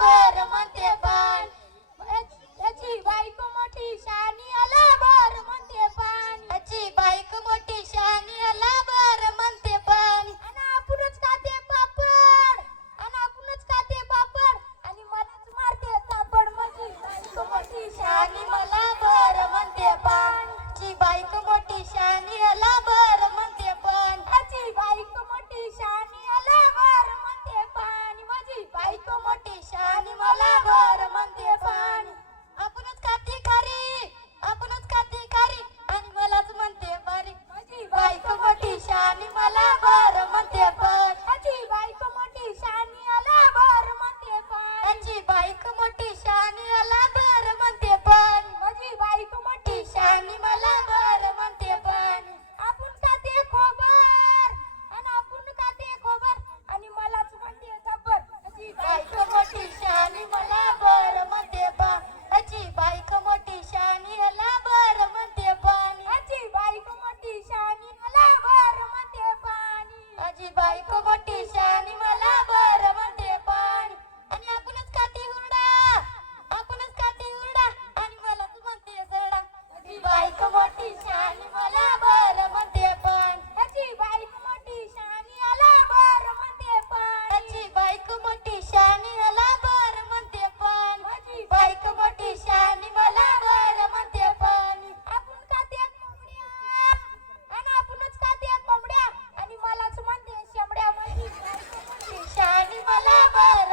बर म्हणते पण त्याची बायको मोठी शानी आला बर म्हणते पण त्याची बायको मोठी शानी आला बर म्हणते पण आणि आपणच खाते पापड आणि आपणच खाते पापड आणि मलाच मारते तापड माझी बायको मोठी शानी मला बर म्हणते पण ची बायको मोठी शानी आला बर म्हणते पण त्याची बायको मोठी शानी आला बर म्हणते पण माझी बायको मोठी शानी मला बर म्हणते पण आपणच खाते खारी आपणच खाते खारी आणि मलाच म्हणते बारी माझी बायको मोठी शानी मला बर म्हणते पण त्याची बायको मोठी शानी आला बर म्हणते पण त्याची बायको मोठी शानी आला बर म्हणते पण माझी बायको मोठी शानी मला बर म्हणते पण आपण खाते खोबर आणि आपण खाते खोबर आणि मलाच म्हणते जबर त्याची बायको मोठी शानी मला बर म्हणते पण त्याची बायको मोठी शानी आला बर म्हणते पण त्याची बायको मोठी शानी मला बर म्हणते पण माझी बायको मोठी शानी मला बर म्हणते पण आणि आपणच खाते हुरडा आपणच खाते हुरडा आणि मलाच म्हणते सरडा माझी बायको मोठी शानी मला बर म्हणते पण त्याची बायको मोठी शानी आला बर म्हणते पण त्याची बायको मोठी शानी आला बर म्हणते पण माझी बायको मोठी शानी मला बर म्हणते पण आपण खाते कोंबड्या आणि आपणच खाते कोंबड्या आणि मलाच म्हणते शेंबड्या माझी बायको मोठी शानी मला बर